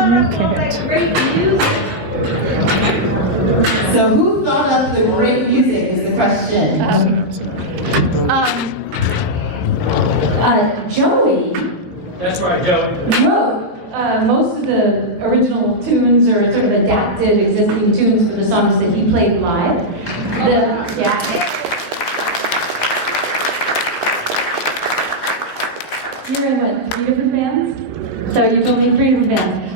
thought up all that great music? So who thought up the great music is the question. Joey That's right, Joey. wrote most of the original tunes or sort of adapted existing tunes for the songs that he played live. You're in what, 3 different bands? So you told me 3 different bands.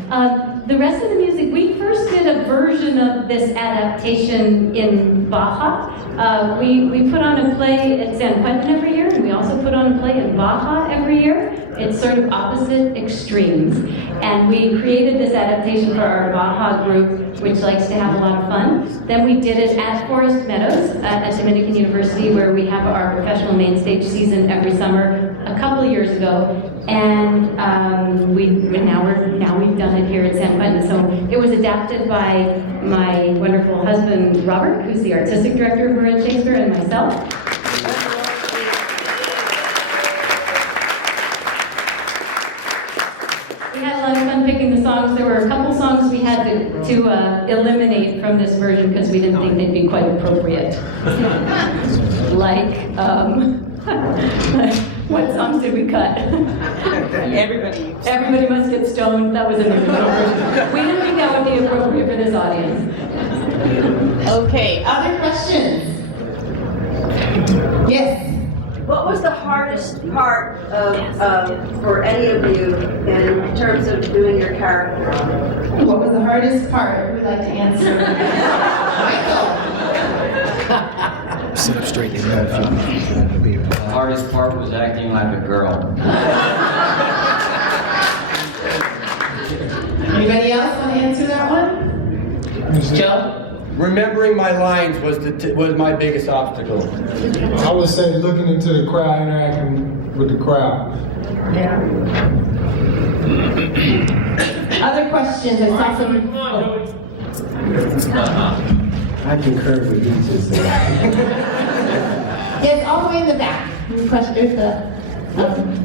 The rest of the music, we first did a version of this adaptation in Baja. We put on a play at San Quentin every year, and we also put on a play in Baja every year. It's sort of opposite extremes. And we created this adaptation for our Baja group, which likes to have a lot of fun. Then we did it at Forest Meadows at Dominican University, where we have our professional main stage season every summer a couple of years ago. And now we've done it here at San Quentin. So it was adapted by my wonderful husband, Robert, who's the artistic director of Marin Shakespeare, and myself. We had a lot of fun picking the songs. There were a couple songs we had to eliminate from this version because we didn't think they'd be quite appropriate. Like, what songs did we cut? Everybody Must Get Stoned. That was in the original version. We didn't think that would be appropriate for this audience. Okay, other questions? Yes. What was the hardest part for any of you in terms of doing your character? What was the hardest part? Who would like to answer? Michael. Sit up straight. The hardest part was acting like a girl. Anybody else want to answer that one? Joe? Remembering my lines was my biggest obstacle. I would say looking into the crowd, interacting with the crowd. Yeah. Other questions? I saw some. I concur with you, sister. Yes, all the way in the back. Question.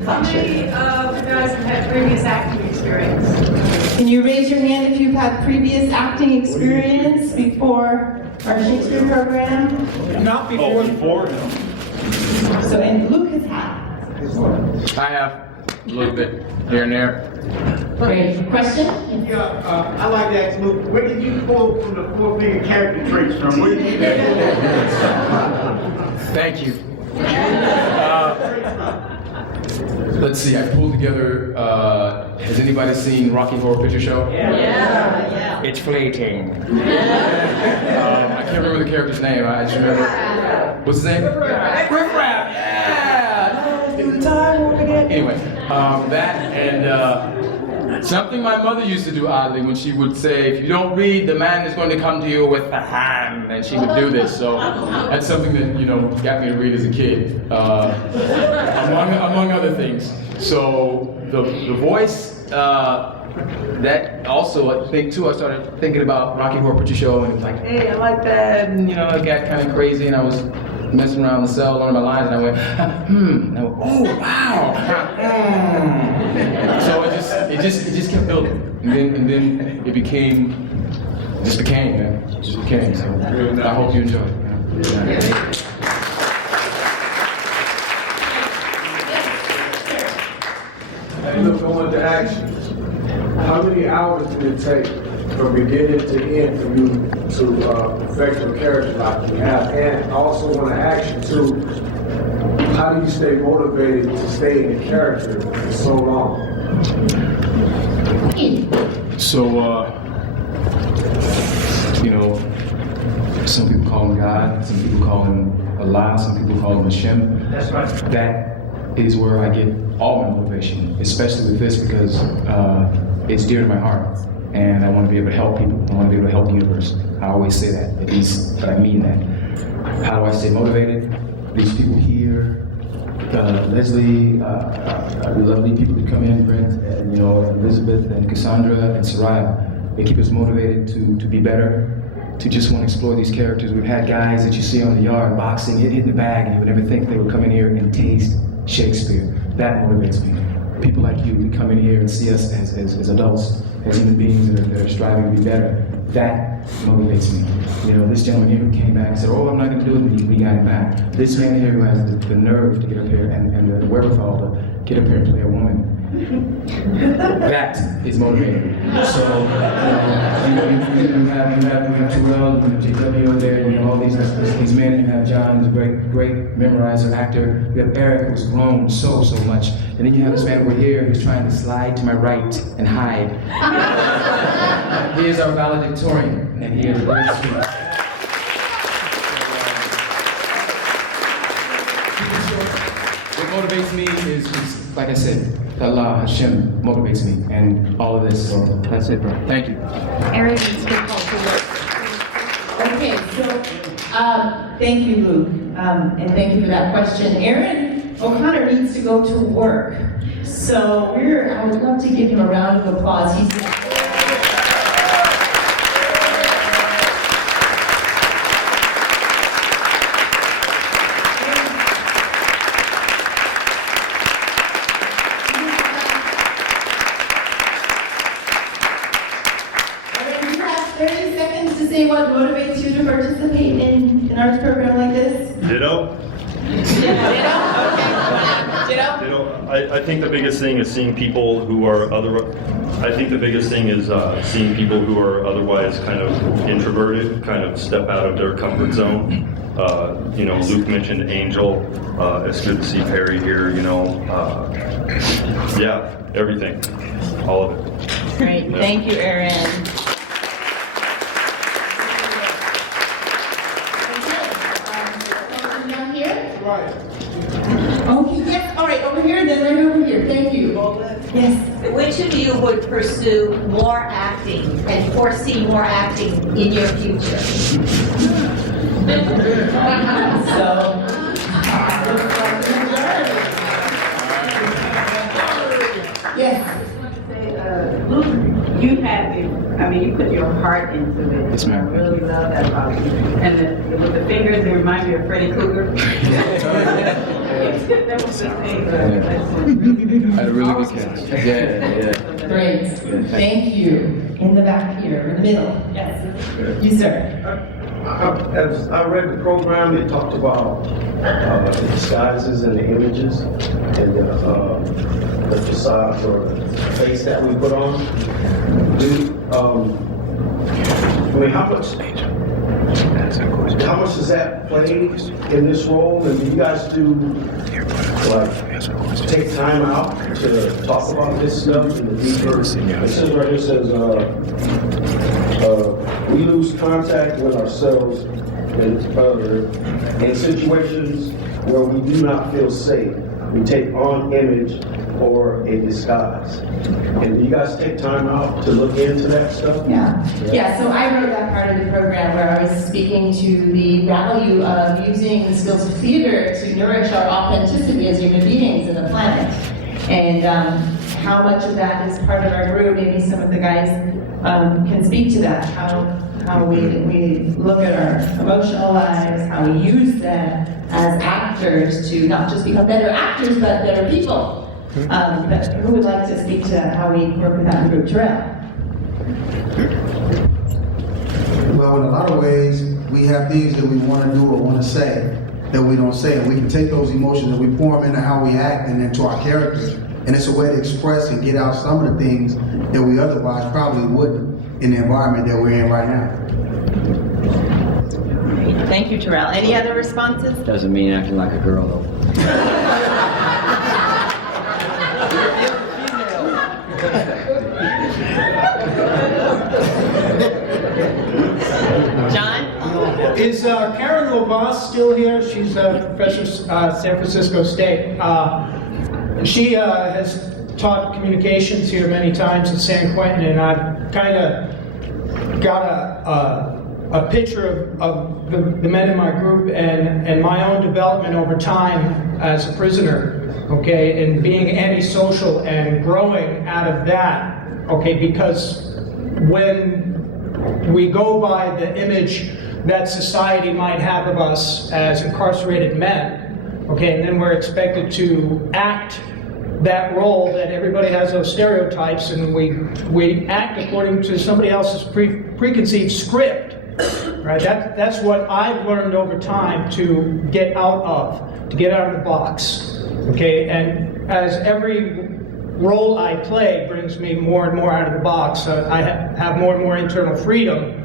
How many of you guys have had previous acting experience? Can you raise your hand if you've had previous acting experience before our Shakespeare program? Not before. Before, no. So, and Luke has had. I have a little bit here and there. Great. Question? Yeah, I like to ask Luke, where did you pull from the 4-finger character traits from? Where did you get that? Thank you. Let's see, I pulled together, has anybody seen Rocky Horror Picture Show? Yeah. It's fleeting. I can't remember the character's name, I just remember. What's his name? Riff Raff! Yeah! Do the time warp again. Anyway, that and something my mother used to do oddly when she would say, if you don't read, the man is going to come to you with a hand, and she would do this. So that's something that, got me to read as a kid, among other things. So the voice, that also, I think too, I started thinking about Rocky Horror Picture Show, and it was like, hey, I like that, and it got kind of crazy, and I was messing around in the cell, learning my lines, and I went, and I went, oh, wow, So it just kept building, and then it became, man. It just became, so I hope you enjoy it. Hey, look, I want to ask you, how many hours did it take from beginning to end for you to perfect your character like you have? And I also want to ask you too, how do you stay motivated to stay in the character for so long? So, some people call him God, some people call him Allah, some people call him Hashem. That's right. That is where I get all my motivation, especially with this because it's dear to my heart. And I want to be able to help people. I want to be able to help the universe. I always say that, at least, but I mean that. How do I stay motivated? These people here, Leslie, the lovely people that come in, Brent, and, Elizabeth and Cassandra and Soraya, they keep us motivated to be better, to just want to explore these characters. We've had guys that you see on the yard boxing, hitting the bag, and you would never think they would come in here and taste Shakespeare. That motivates me. people like you, we come in here and see us as adults, as human beings that are striving to be better. That motivates me. You know, this gentleman here who came back and said, oh, I'm not going to do it, and we got him back. This man here who has the nerve to get up here and the wherewithal to get up here and play a woman. That is motivating. So, you have Terrell, you have JW over there, you have all these men, you have John, who's a great memorizer, actor. You have Eric, who's grown so much. And then you have this man over here who's trying to slide to my right and hide. He is our valedictorian, and he is a great student. What motivates me is, like I said, Allah, Hashem motivates me, and all of this. So that's it, bro. Thank you. Aaron needs to call to work. Okay, so thank you, Luke, and thank you for that question. Aaron O'Connor needs to go to work, so I would love to give him a round of applause. What motivates you to participate in an arts program like this? Ditto. Ditto? Okay. Ditto. I think the biggest thing is seeing people who are seeing people who are otherwise kind of introverted, kind of step out of their comfort zone. You know, Luke mentioned Angel. It's good to see Perry here. You know, yeah, everything, all of it. Great. Thank you, Aaron. Okay, yes, all right, over here, then right over here, thank you. Yes. Which of you would pursue more acting and foresee more acting in your future? Yes. Luke, you put your heart into it. Yes, ma'am. I really love that about you. And with the fingers, it reminds me of Freddy Krueger. That was the thing. I had a really good catch. Yeah. Great. Thank you. In the back here, in the middle. Yes. You, sir. As I read the program, it talked about the disguises and the images and the facade or the face that we put on. How much does that play in this role? And do you guys take time out to talk about this stuff in the deeper? It says right here, it says, we lose contact with ourselves and other in situations where we do not feel safe. We take on image or a disguise. And do you guys take time out to look into that stuff? Yeah, so I wrote that part of the program where I was speaking to the value of using the skills of theater to nourish our authenticity as human beings in the planet. And how much of that is part of our group, maybe some of the guys can speak to that, how we look at our emotional lives, how we use them as actors to not just become better actors, but better people. But who would like to speak to how we work with that group? Terrell? Well, in a lot of ways, we have things that we want to do or want to say that we don't say. And we can take those emotions and we pour them into how we act and into our characters. And it's a way to express and get out some of the things that we otherwise probably wouldn't in the environment that we're in right now. Thank you, Terrell. Any other responses? Doesn't mean acting like a girl, though. John? Is Karen Lovas still here? She's a professor at San Francisco State. She has taught communications here many times at San Quentin, and I've kind of got a picture of the men in my group and my own development over time as a prisoner, okay, and being antisocial and growing out of that, okay, because when we go by the image that society might have of us as incarcerated men, okay, and then we're expected to act that role, that everybody has those stereotypes, and we act according to somebody else's preconceived script, right? That's what I've learned over time to get out of the box, okay? And as every role I play brings me more and more out of the box, I have more and more internal freedom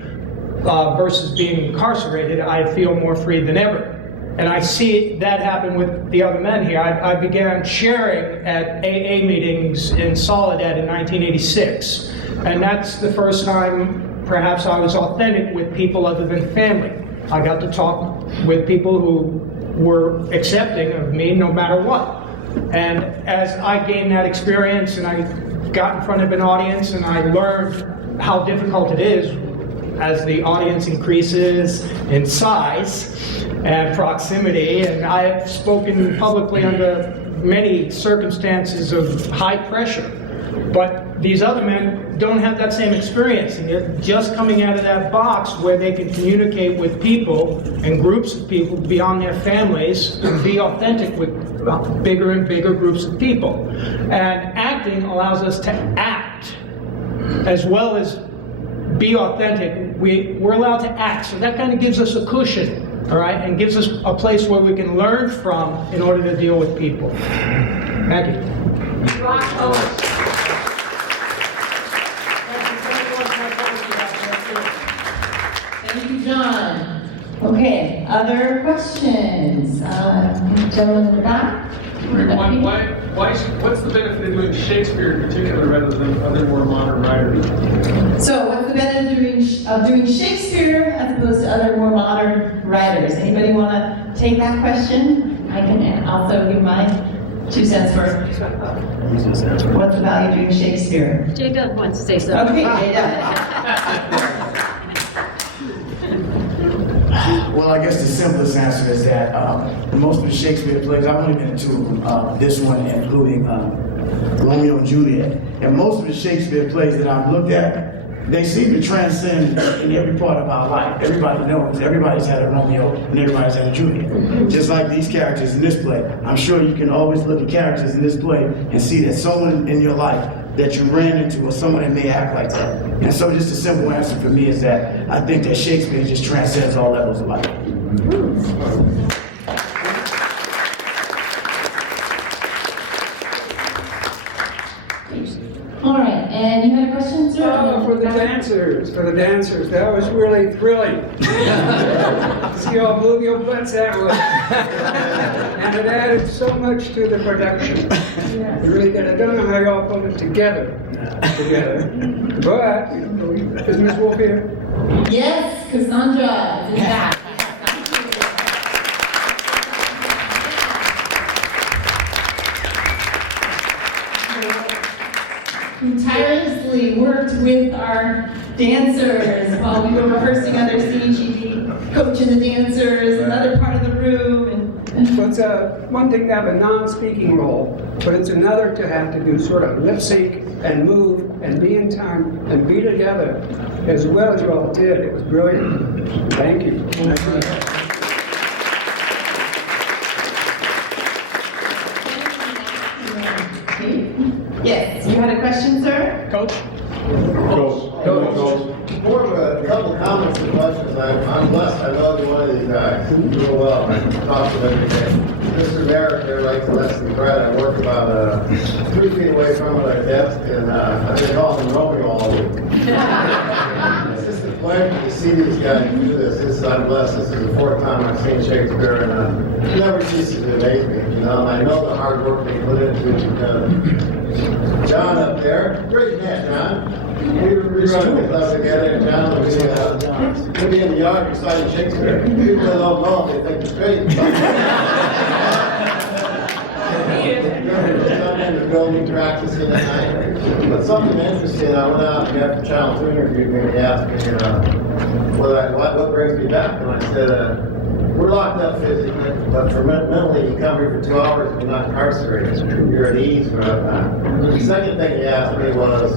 versus being incarcerated. I feel more free than ever. And I see that happen with the other men here. I began sharing at AA meetings in Soledad in 1986. And that's the first time perhaps I was authentic with people other than family. I got to talk with people who were accepting of me no matter what. And as I gained that experience and I got in front of an audience and I learned how difficult it is as the audience increases in size and proximity, and I have spoken publicly under many circumstances of high pressure. But these other men don't have that same experience, and they're just coming out of that box where they can communicate with people and groups of people beyond their families and be authentic with bigger and bigger groups of people. And acting allows us to act as well as be authentic. We're allowed to act, so that kind of gives us a cushion, all right, and gives us a place where we can learn from in order to deal with people. Thank you. Thank you, John. Okay, other questions? Gentleman in the back? What's the benefit of doing Shakespeare in particular rather than other more modern writers? So what's the benefit of doing Shakespeare as opposed to other more modern writers? Anybody want to take that question? I can also give my 2 cents for what's the value of doing Shakespeare? J-Dub wants to say something. Okay, J-Dub. Well, I guess the simplest answer is that most of the Shakespeare plays, I've only been in 2 of them, this one including Romeo and Juliet. And most of the Shakespeare plays that I've looked at, they seem to transcend in every part of our life. Everybody knows, everybody's had a Romeo and everybody's had a Juliet. Just like these characters in this play. I'm sure you can always look at characters in this play and see that someone in your life that you ran into or someone that may act like that. And so just a simple answer for me is that I think that Shakespeare just transcends all levels of life. All right, and you had a question, sir? For the dancers, that was really thrilling. See y'all move your butts that way. And it added so much to the production. It really did. I don't know how y'all put it together. But, is Ms. Wolf here? Yes, Cassandra is back. Who tirelessly worked with our dancers while we were rehearsing other scenes. She'd be coaching the dancers, another part of the room. So it's one thing to have a non-speaking role, but it's another to have to do sort of lip sync and move and be in time and be together as well as you all did. It was brilliant. Thank you. Yes, you had a question, sir? Coach? More of a couple comments and questions. I'm blessed. I know every one of these guys real well. I talk to them every day. Mr. Merrick here writes a lesson Brad. I work about 3 feet away from him at a desk, and I've been calling him Romeo all week. It's just a pleasure to see these guys do this. I'm blessed. This is the 4th time I've seen Shakespeare, and it never ceases to amaze me. You know, and I know the hard work they put into it. John up there, great man, John. We were running the club together, and John was we'd be in the yard reciting Shakespeare. People that don't know him, they think it's great. In the building practicing at night. But something interesting, I went out and after Channel 2 interviewed me, and he asked me what brings me back, and I said, we're locked up physically, but for mentally, you come here for 2 hours and you're not incarcerated. You're at ease for that. The second thing he asked me was,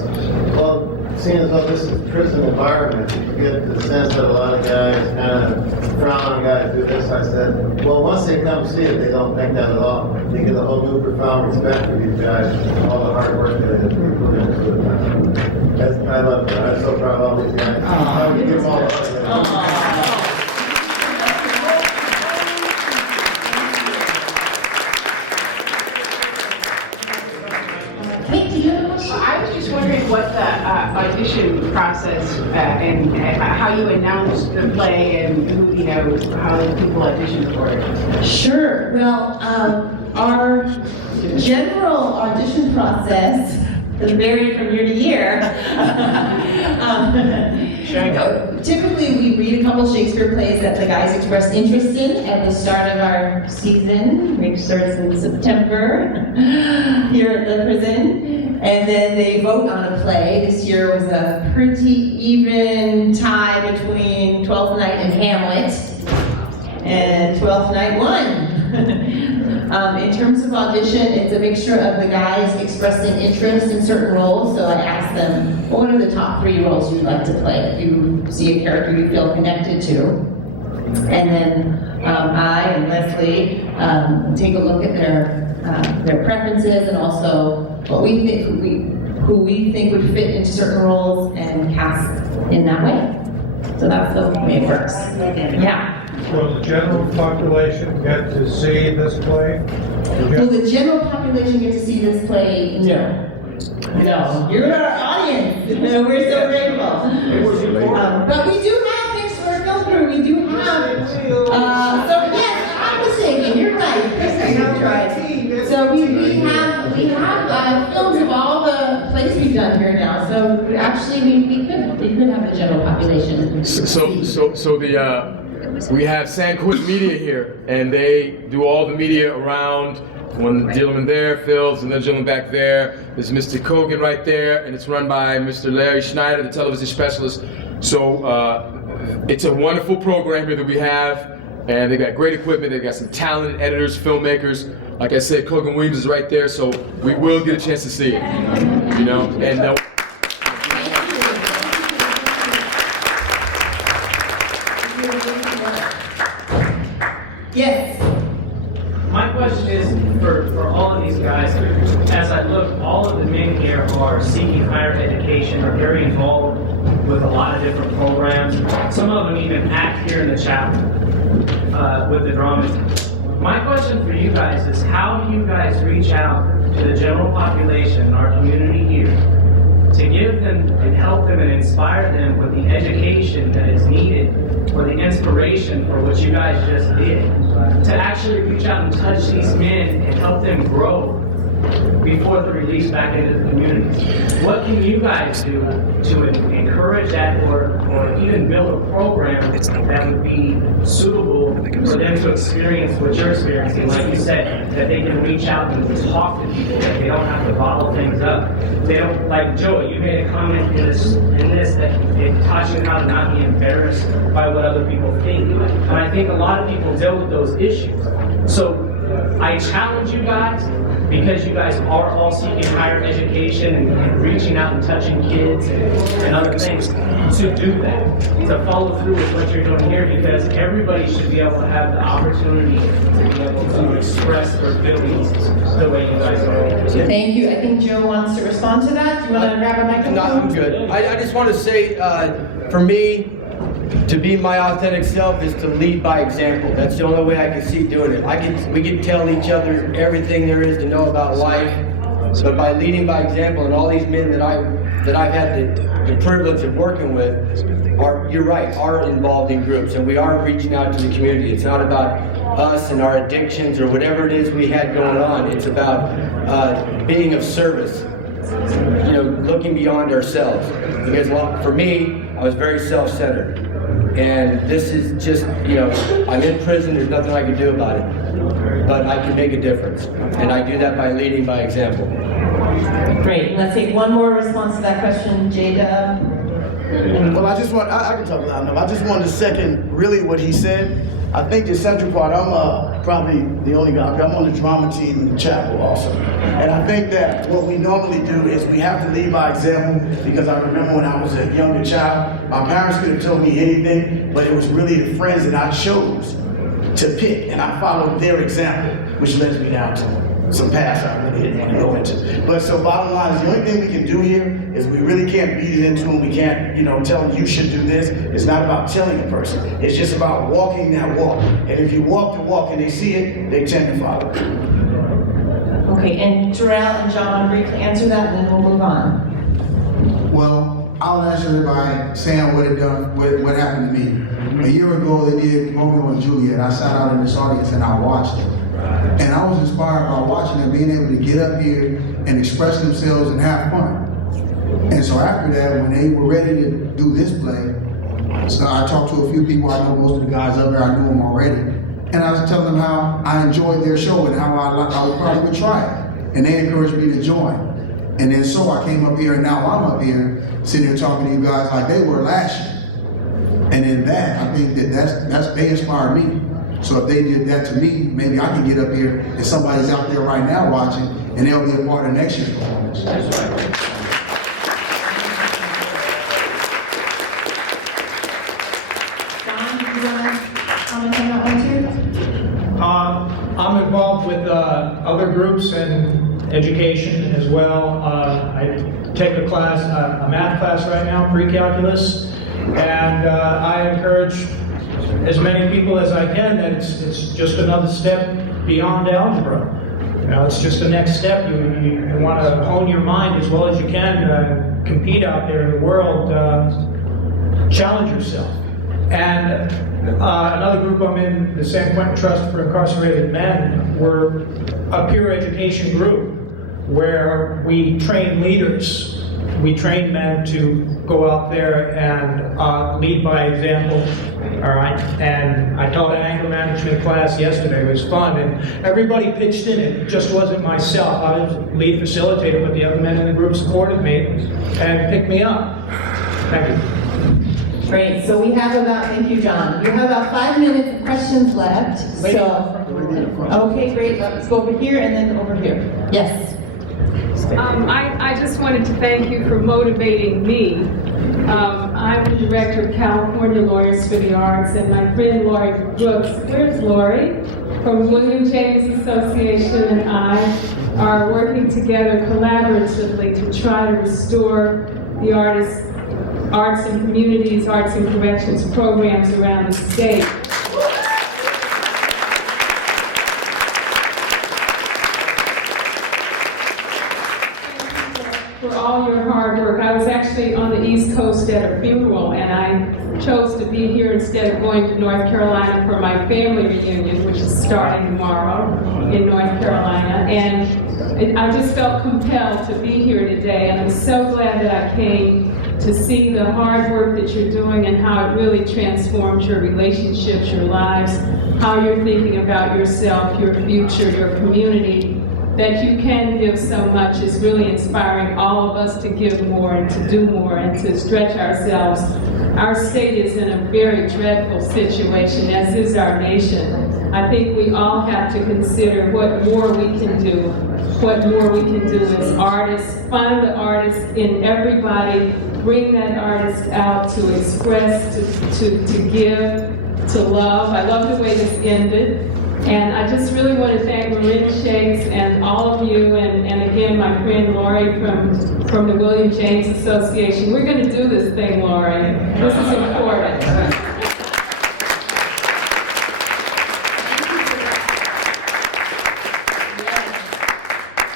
well, seeing as though this is a prison environment, you get the sense that a lot of guys kind of frown on guys do this. I said, well, once they come see it, they don't think that at all. They get a whole new profound respect for these guys, all the hard work that they put into it. I love it. I'm so proud of all these guys. I would give them all the hug. I was just wondering what the audition process and how you announced the play and who, you know, how people auditioned for it. Sure. Well, our general audition process is varied from year to year. Typically, we read a couple Shakespeare plays that the guys express interest in at the start of our season, which starts in September here at the prison. And then they vote on a play. This year was a pretty even tie between Twelfth Night and Hamlet. And Twelfth Night won. In terms of audition, it's a mixture of the guys expressing interest in certain roles. So I asked them, what are the top 3 roles you'd like to play if you see a character you feel connected to? And then I and Leslie take a look at their preferences and also what we think, who we think would fit into certain roles and cast in that way. So that's the way it works. Yeah. Will the general population get to see this play? Will the general population get to see this play? No. No. You're our audience. We're so grateful. But we do have things for our film crew. We do have. So yes, I'm mistaken. You're right. You're right. So we have films of all the plays we've done here now. So actually, we could have the general population. We have San Quentin Media here, and they do all the media around. One gentleman there, Phil's, another gentleman back there. There's Mr. Kogan right there, and it's run by Mr. Larry Schneider, the television specialist. So it's a wonderful program here that we have, and they got great equipment. They got some talented editors, filmmakers. Like I said, Kogan Williams is right there, so we will get a chance to see it. You know, and. Yes. My question is for all of these guys, as I look, all of the men here are seeking higher education, are very involved with a lot of different programs. Some of them even act here in the chapel with the dramas. My question for you guys is, how do you guys reach out to the general population in our community here to give them and help them and inspire them with the education that is needed or the inspiration for what you guys just did, to actually reach out and touch these men and help them grow before they're released back into the community? What can you guys do to encourage that or even build a program that would be suitable for them to experience what you're experiencing? Like you said, that they can reach out and talk to people, that they don't have to bottle things up. They don't, like Joey, you made a comment in this that it taught you how to not be embarrassed by what other people think. And I think a lot of people deal with those issues. So I challenge you guys, because you guys are all seeking higher education and reaching out and touching kids and other things, to do that, to follow through with what you're doing here, because everybody should be able to have the opportunity to be able to express their feelings the way you guys are. Thank you. I think Joe wants to respond to that. Do you want to grab a microphone? No, I'm good. I just want to say, for me, to be my authentic self is to lead by example. That's the only way I can see doing it. We can tell each other everything there is to know about life, but by leading by example, and all these men that I've had the privilege of working with you're right, are involved in groups, and we are reaching out to the community. It's not about us and our addictions or whatever it is we had going on. It's about being of service, looking beyond ourselves. Because for me, I was very self-centered. And this is just, I'm in prison, there's nothing I can do about it. But I can make a difference. And I do that by leading by example. Great. Let's take one more response to that question, Jada. Well, I can talk loud enough. I just wanted to second really what he said. I think the central part, I'm probably the only guy, I'm on the drama team in the chapel also. And I think that what we normally do is we have to lead by example, because I remember when I was a younger child, my parents could have told me anything, but it was really the friends that I chose to pick, and I followed their example, which led me down to some paths I really didn't want to go into. But so bottom line is the only thing we can do here is we really can't beat it into them. We can't, tell them you should do this. It's not about telling a person. It's just about walking that walk. And if you walk the walk and they see it, they tend to follow. Okay, and Terrell and John, briefly answer that, and then we'll move on. Well, I'll answer it by saying what happened to me. A year ago, they did Romeo and Juliet. I sat out in this audience and I watched it. And I was inspired by watching them being able to get up here and express themselves and have fun. And so after that, when they were ready to do this play, so I talked to a few people. I know most of the guys up there, I knew them already. And I was telling them how I enjoyed their show and how I probably would try it. And they encouraged me to join. And then so I came up here, and now I'm up here, sitting here talking to you guys like they were last year. And in that, I think that's they inspired me. So if they did that to me, maybe I can get up here and somebody's out there right now watching, and they'll be a part of next year's performance. That's right. John, do you want to comment on that one too? I'm involved with other groups and education as well. I take a class, a math class right now, pre-calculus, and I encourage as many people as I can that it's just another step beyond algebra. It's just the next step. You want to hone your mind as well as you can, compete out there in the world, challenge yourself. And another group I'm in, the San Quentin Trust for Incarcerated Men, we're a peer education group where we train leaders. We train men to go out there and lead by example. All right, and I taught an anger management class yesterday. It was fun, and everybody pitched in. It just wasn't myself. I was lead facilitator, but the other men in the group supported me and picked me up. Thank you. Great. So we have thank you, John. We have about 5 minutes of questions left. Okay, great. Let's go over here and then over here. Yes. I just wanted to thank you for motivating me. I'm the director of California Lawyers for the Arts, and my friend Lori Brooks, where's Lori? From William James Association, and I are working together collaboratively to try to restore the arts and communities, arts and corrections programs around the state. For all your hard work. I was actually on the East Coast at a funeral, and I chose to be here instead of going to North Carolina for my family reunion, which is starting tomorrow in North Carolina. And I just felt compelled to be here today, and I'm so glad that I came to see the hard work that you're doing and how it really transforms your relationships, your lives, how you're thinking about yourself, your future, your community. That you can give so much is really inspiring all of us to give more and to do more and to stretch ourselves. Our state is in a very dreadful situation, as is our nation. I think we all have to consider what more we can do, what more we can do as artists. Find the artist in everybody, bring that artist out to express, to give, to love. I love the way this ended. And I just really want to thank Marin Shakes and all of you, and again, my friend Lori from the William James Association. We're going to do this thing, Lori. This is important.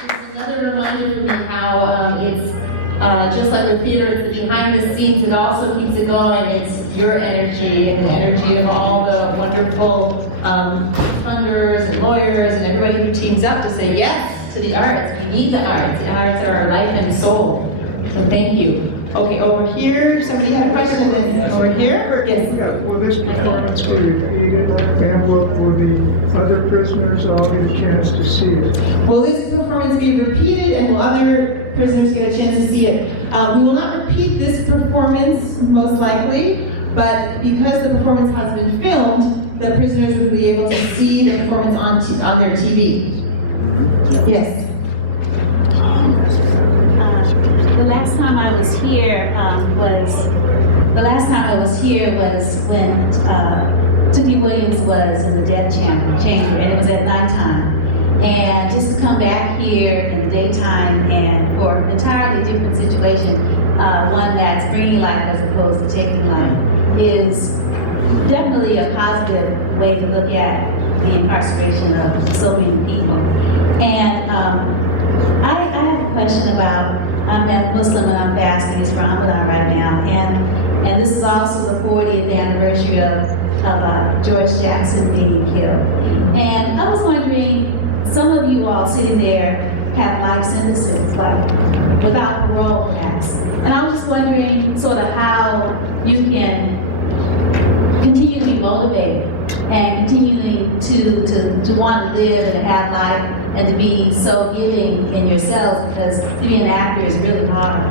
It's another reminder for me how it's just like with theater, it's the behind the scenes that also keeps it going. It's your energy and the energy of all the wonderful funders and lawyers and everybody who teams up to say yes to the arts. We need the arts. The arts are our life and soul. So thank you. Okay, over here, somebody had a question, and then over here? Yes. Yeah, will this performance be repeated and will the other prisoners all get a chance to see it? Will this performance be repeated, and will other prisoners get a chance to see it? We will not repeat this performance, most likely, but because the performance has been filmed, the prisoners would be able to see the performance on their TV. Yes. The last time I was here was when Tookie Williams was in the death chamber, and it was at nighttime. And just to come back here in the daytime and for an entirely different situation, one that's bringing life as opposed to taking life, is definitely a positive way to look at the incarceration of so many people. And I have a question about, I'm a Muslim and I'm fasting, it's Ramadan right now, and this is also the 40th anniversary of George Jackson being killed. And I was wondering, some of you all sitting there have life sentences, like without parole perhaps. And I was just wondering sort of how you can continue to be motivated and continuing to want to live and have life and to be so giving in yourselves, because to be an actor is really hard.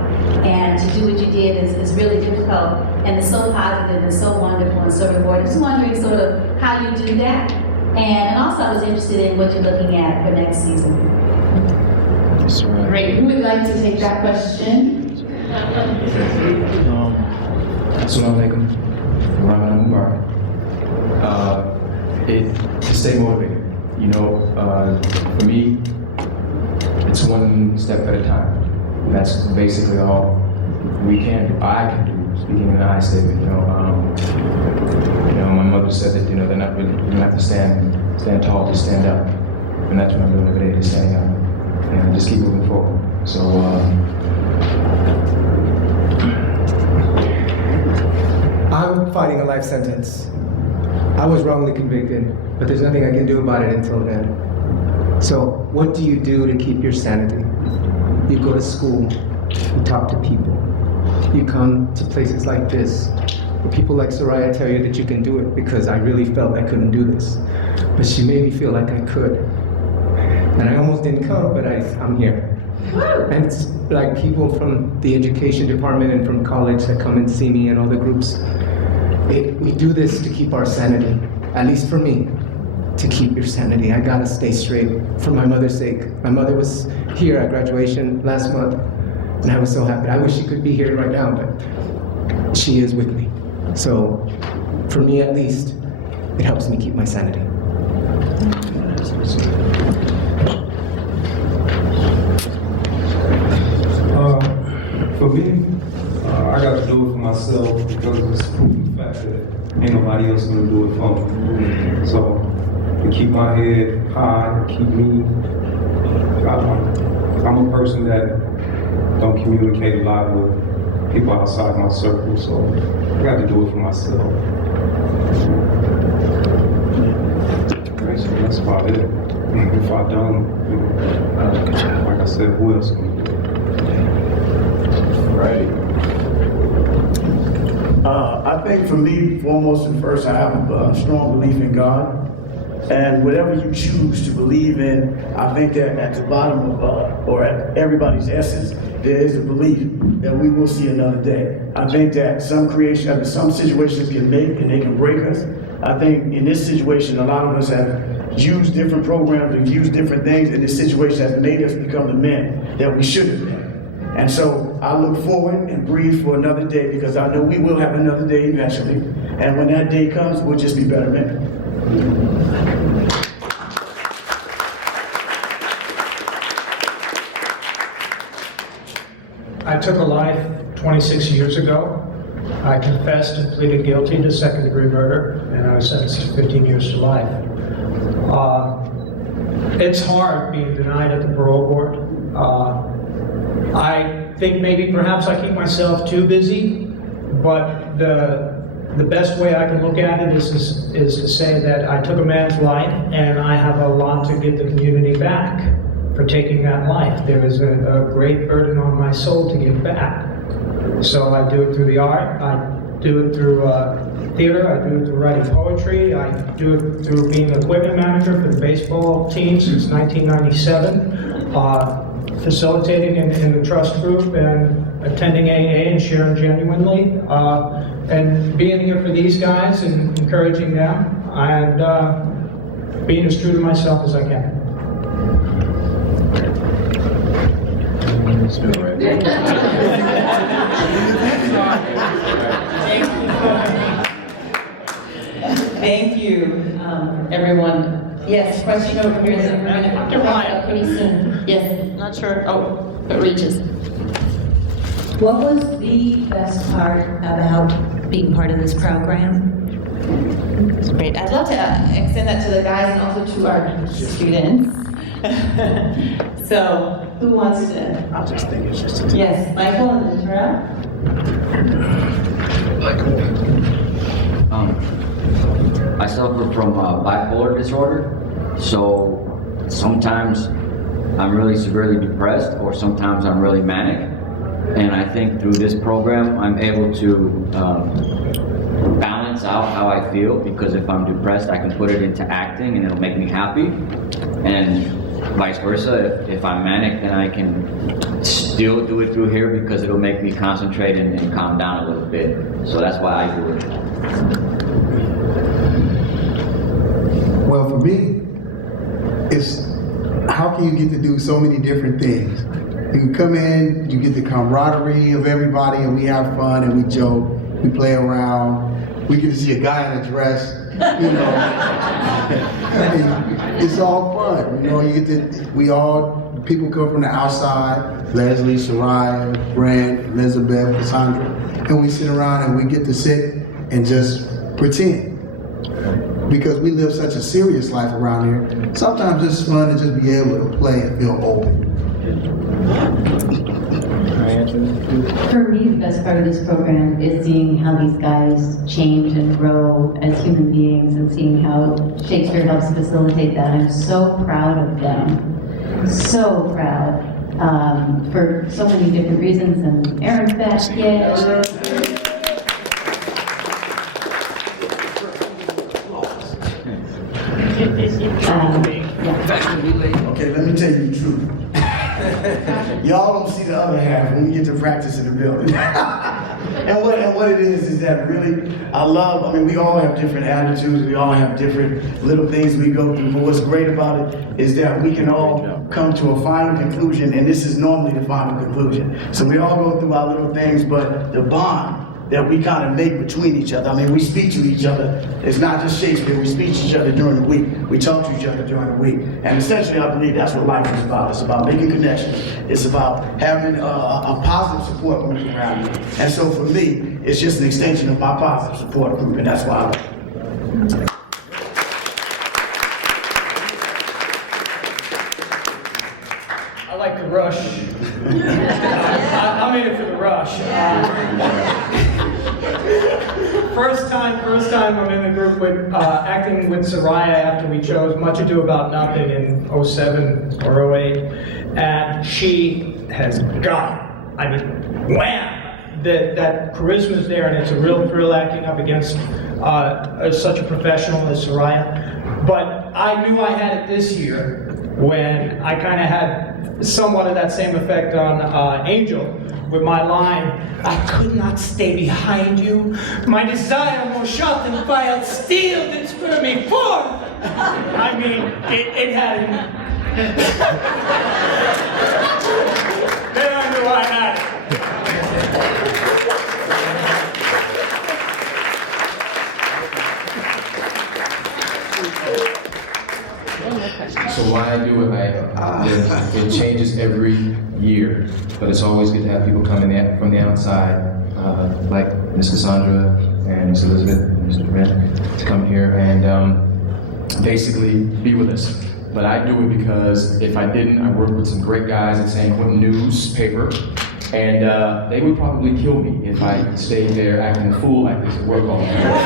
And to do what you did is really difficult, and it's so positive and so wonderful and so rewarding. Just wondering sort of how you do that. And also I was interested in what you're looking at for next season. That's right. Great. Who would like to take that question? Assalamu alaikum. Ramadan Mubarak. To stay motivated. You know, for me, it's one step at a time. And that's basically all we can do. I can do. Speaking in the I statement, my mother said that they're not really. You don't have to stand tall, just stand up. And that's what I'm doing every day, just standing up and just keep moving forward. So. I'm fighting a life sentence. I was wrongly convicted, but there's nothing I can do about it until then. So, what do you do to keep your sanity? You go to school, you talk to people, you come to places like this, where people like Soraya tell you that you can do it, because I really felt I couldn't do this. But she made me feel like I could. And I almost didn't come, but I'm here. And it's like people from the education department and from college that come and see me and other groups. We do this to keep our sanity, at least for me, to keep your sanity. I gotta stay straight for my mother's sake. My mother was here at graduation last month, and I was so happy. I wish she could be here right now, but she is with me. So, for me at least, it helps me keep my sanity. For me, I got to do it for myself because it's proven fact that ain't nobody else gonna do it for me. So to keep my head high, keep me. I'm a person that don't communicate a lot with people outside my circle, so I got to do it for myself. So that's about it. If I don't, like I said, who else gonna do it? Right. I think for me, foremost and first, I have a strong belief in God. And whatever you choose to believe in, I think that at the bottom of, or at everybody's essence, there is a belief that we will see another day. I think that some situations can make and they can break us. I think in this situation, a lot of us have used different programs and used different things, and this situation has made us become the men that we should have been. And so I look forward and breathe for another day, because I know we will have another day eventually. And when that day comes, we'll just be better men. I took a life 26 years ago. I confessed and pleaded guilty to second-degree murder, and I was sentenced to 15 years to life. It's hard being denied at the parole board. I think maybe perhaps I keep myself too busy, but the best way I can look at it is to say that I took a man's life, and I have a lot to give the community back for taking that life. There is a great burden on my soul to give back. So I do it through the art, I do it through theater, I do it through writing poetry, I do it through being equipment manager for the baseball team since 1997, facilitating in the trust group and attending AA and sharing genuinely, and being here for these guys and encouraging them. and being as true to myself as I can. Thank you, everyone. Yes, question over here, then we're gonna have to wrap up pretty soon. Yes, not sure, oh, it reaches. What was the best part about being part of this program? Great, I'd love to extend that to the guys and also to our students. So, who wants to? I just think it's just Yes, Michael and then Terrell? I suffer from bipolar disorder, so sometimes I'm really severely depressed or sometimes I'm really manic. And I think through this program, I'm able to balance out how I feel, because if I'm depressed, I can put it into acting and it'll make me happy. And vice versa, if I'm manic, then I can still do it through here because it'll make me concentrate and calm down a little bit. So that's why I do it. Well, for me, it's how can you get to do so many different things? You can come in, you get the camaraderie of everybody, and we have fun and we joke, we play around. We get to see a guy in a dress, you know. I mean, it's all fun, you know. You get to, people come from the outside, Leslie, Soraya, Brent, Elizabeth, Cassandra, and we sit around and we get to sit and just pretend. Because we live such a serious life around here, sometimes it's fun to just be able to play and feel open. For me, the best part of this program is seeing how these guys change and grow as human beings and seeing how Shakespeare helps facilitate that. I'm so proud of them. So proud. For so many different reasons. And Aaron's back, yay. Okay, let me tell you the truth. Y'all don't see the other half when we get to practice in the building. and what it is that really, I mean, we all have different attitudes, we all have different little things we go through, but what's great about it is that we can all come to a final conclusion, and this is normally the final conclusion. So we all go through our little things, but the bond that we kind of make between each other. I mean, we speak to each other. It's not just Shakespeare. We speak to each other during the week. We talk to each other during the week. And essentially, I believe that's what life is about. It's about making connections. It's about having a positive support group around you. And so for me, it's just an extension of my positive support group, and that's why I like it. I like the rush. I'm in it for the rush. First time I'm in the group with acting with Soraya after we chose Much Ado About Nothing in 07 or 08, and she has got it. I mean, wham! That charisma's there, and it's a real thrill acting up against such a professional as Soraya. But I knew I had it this year when I kind of had somewhat of that same effect on Angel with my line, "I could not stay behind you. My desire more sharp than filed steel did spur me forth." I mean, it had him. Then I knew I had it. So why I do it, it changes every year, but it's always good to have people come in from the outside, like Miss Cassandra and Miss Elizabeth and Mr. Brent, to come here and basically be with us. But I do it because if I didn't, I work with some great guys at San Quentin newspaper, and they would probably kill me if I stayed there acting a fool like this at work all the time.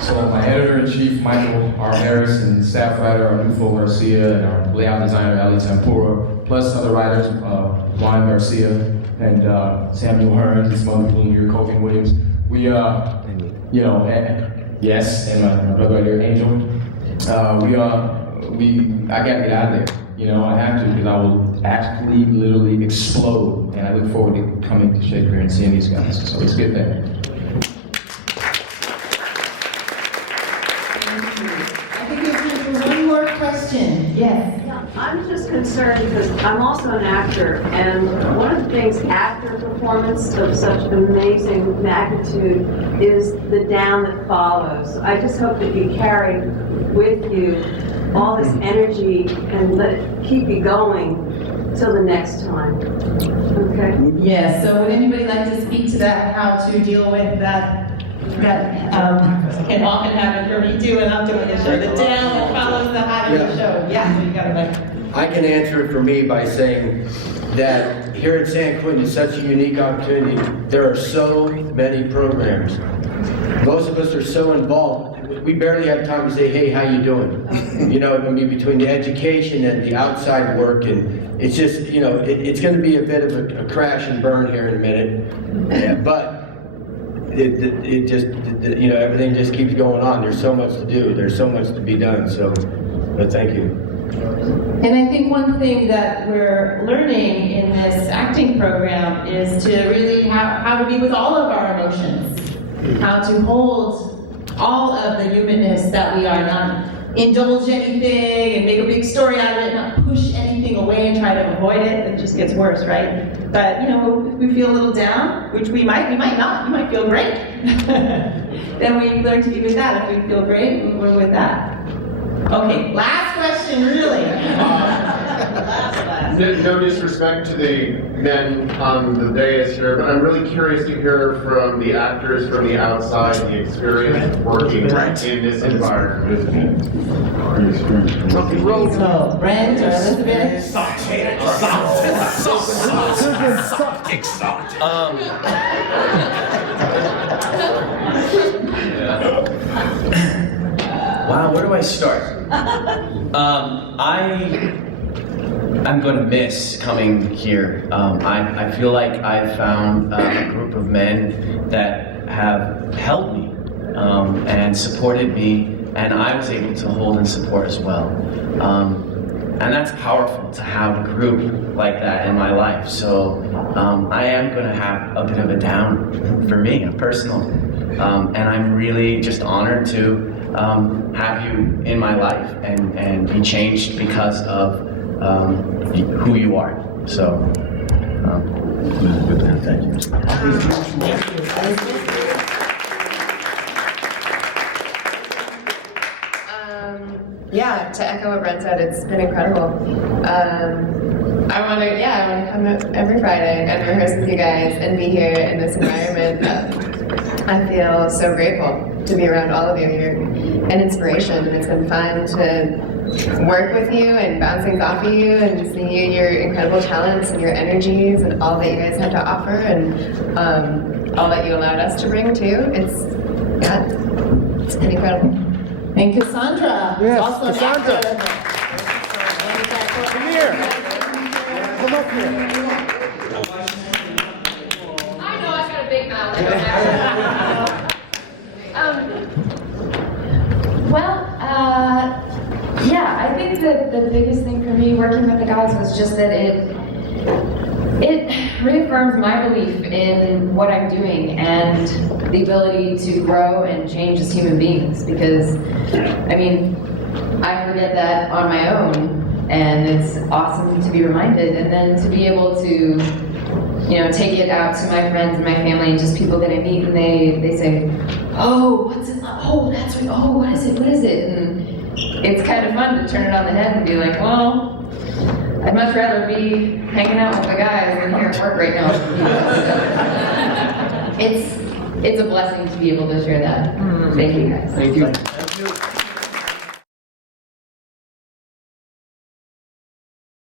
So my editor-in-chief, Michael R. Harris, and staff writer, Arnulfo Garcia, and our layout designer, Ali Tempura, plus other writers, Juan Garcia, and Samuel Hearns, and some other people here, Colvin Williams. We, yes, and my brother right here, Angel. I gotta get out of there. You know, I have to, because I will actually, literally explode, and I look forward to coming to Shakespeare and seeing these guys. So it's good there. I'm just concerned because I'm also an actor, and one of the things after a performance of such amazing magnitude is the down that follows. I just hope that you carry with you all this energy and let it keep you going till the next time. Okay? Yes, so would anybody like to speak to that, how to deal with that can often happen for me too when I'm doing the show, the down that follows the high of the show. Yeah, you got it, Mike. I can answer it for me by saying that here at San Quentin is such a unique opportunity. There are so many programs. Most of us are so involved. We barely have time to say, hey, how you doing? You know, I mean, between the education and the outside work, and it's just, you know, it's going to be a bit of a crash and burn here in a minute. But it just, you know, everything just keeps going on. There's so much to do. There's so much to be done. So, but thank you. And I think one thing that we're learning in this acting program is to really how to be with all of our emotions, how to hold all of the humanness that we are, not indulge anything and make a big story out of it, not push anything away and try to avoid it. It just gets worse, right? But you know, if we feel a little down, which we might not. You might feel great. Then we learn to be with that. If we feel great, we're with that. Okay, last question, really. No disrespect to the men on the dais here, but I'm really curious to hear from the actors from the outside, the experience of working in this environment. So, Brent or Elizabeth? Wow, where do I start? I'm going to miss coming here. I feel like I've found a group of men that have helped me and supported me, and I was able to hold and support as well. And that's powerful to have a group like that in my life. So I am going to have a bit of a down for me, a personal. And I'm really just honored to have you in my life and be changed because of who you are. So, thank you. Yeah, to echo what Brent said, it's been incredible. I want to come every Friday and rehearse with you guys and be here in this environment. I feel so grateful to be around all of you. You're an inspiration, and it's been fun to work with you and bounce things off of you and see your incredible talents and your energies and all that you guys have to offer and all that you allowed us to bring too. It's been incredible. And Cassandra. Yes, also Cassandra. Come here. Come up here. I know I've got a big mouth. I think that the biggest thing for me working with the guys was just that it reaffirms my belief in what I'm doing and the ability to grow and change as human beings, because I mean, I forget that on my own, and it's awesome to be reminded, and then to be able to, you know, take it out to my friends and my family and just people that I meet, and they say, oh, what's it? Oh, that's right. Oh, what is it? What is it? And it's kind of fun to turn it on the head and be like, well, I'd much rather be hanging out with the guys than here at work right now. It's a blessing to be able to share that. Thank you guys. Thank you.